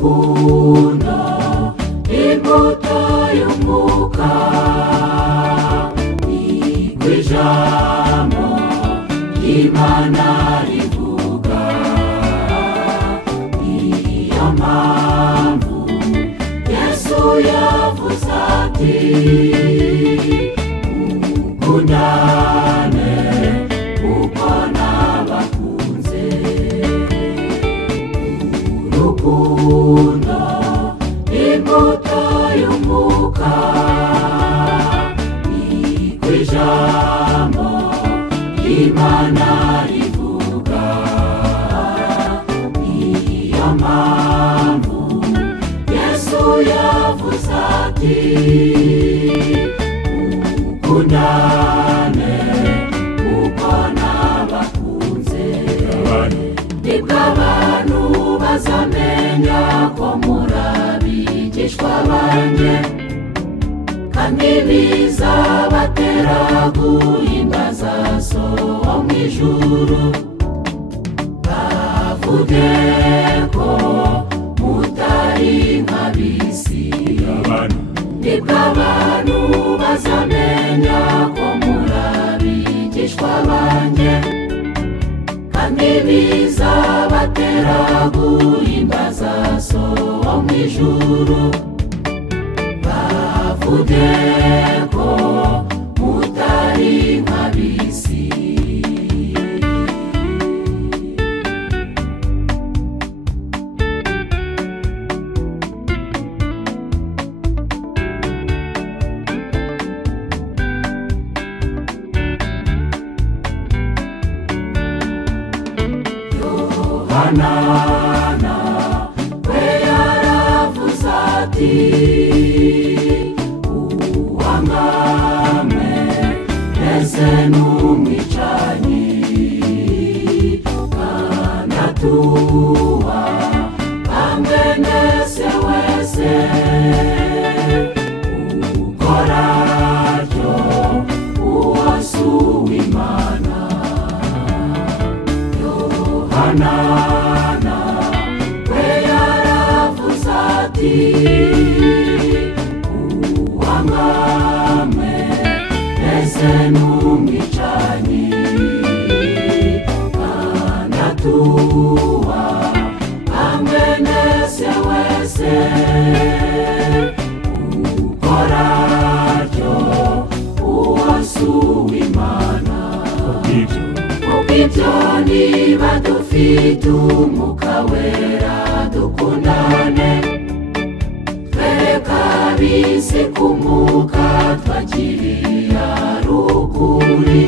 urukundo imbuto y'umwuka ijambo ry'Imana rivuga niyo mpamvu Yesu yavuze ati mukundane kuko nabakunze. Urukundo imbuto y'umwuka ijambo Imana rivuga niyo mpamvu Yesu yavuze ati mukundane kuko nabakunze. Nibwo abantu bazamenya ko muri abigishwa banjye kandi bizabatera guhimbaza So wo mw'ijuru. Bavuge ko mutari nk'ab'isi, nibwo abantu bazamenya ko muri abigishwa banjye kandi bizabatera guhimbaza So wo mw'ijuru. Bavuge ko mutari nk'ab'isi. Yohana we yaravuze ati n'umwicanyi kanatuwa amwenese wese ukoraryo uwasuwe Imana. Yohana we yaravuze ati uwamwame ese n'umwicanyi kanatuwa amwenese wese ukoraryo uwasuwe Imana. Kubw'ibyo niba dufite umwuka wera dukundane, twereka ab'isi ko umwuka twakiriye ari ukuri.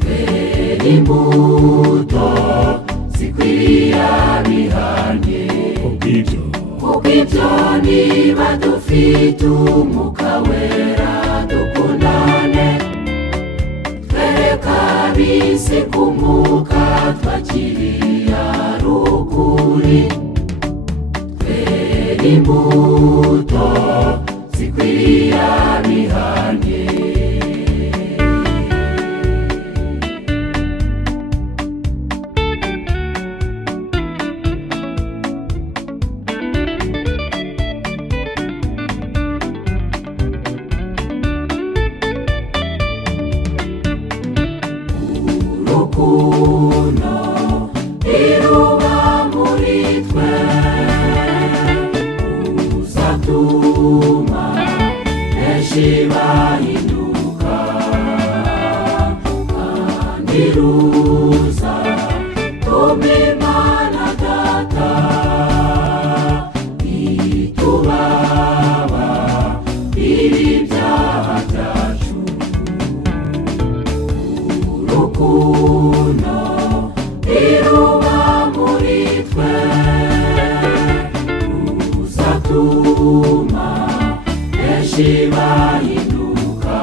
Twere imbuto zikwiriye abihanye. Kubw'ibyo niba dufite umwuka wera dukundane, twereka ab'isi ko umwuka twakiriye ari ukuri. Twere imbuto zikwiriye abihanye. Urukundo iruba muri twe uzatuma benshi bahinduka, kandi ruzatuma Imana Data itubaba ibyaha byacu. Urukundo iruba muri twe uzatuma benshi bahinduka,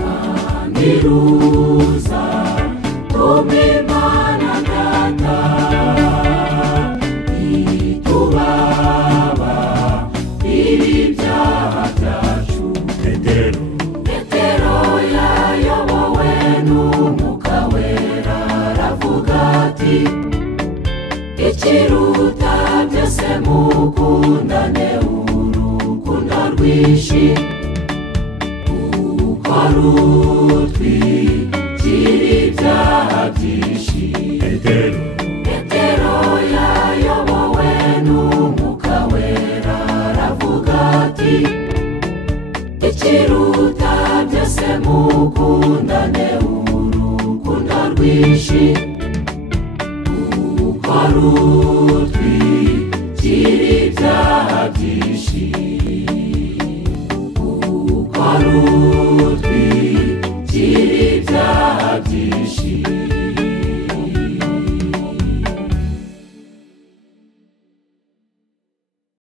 kandi ruzatuma Imana Data itubaba ibyaha byacu. Petero yayobowe n'umwuka wera aravuga ati ikiruta mukundane urukundo rwinshi kuko rutwikira ibyaha byinshi. Petero yayobowe n'Umwuka Wera aravuga ati ikiruta byose mukundane urukundo rwinshi kuko rutwikira ibyaha byinshi kuko rutwikira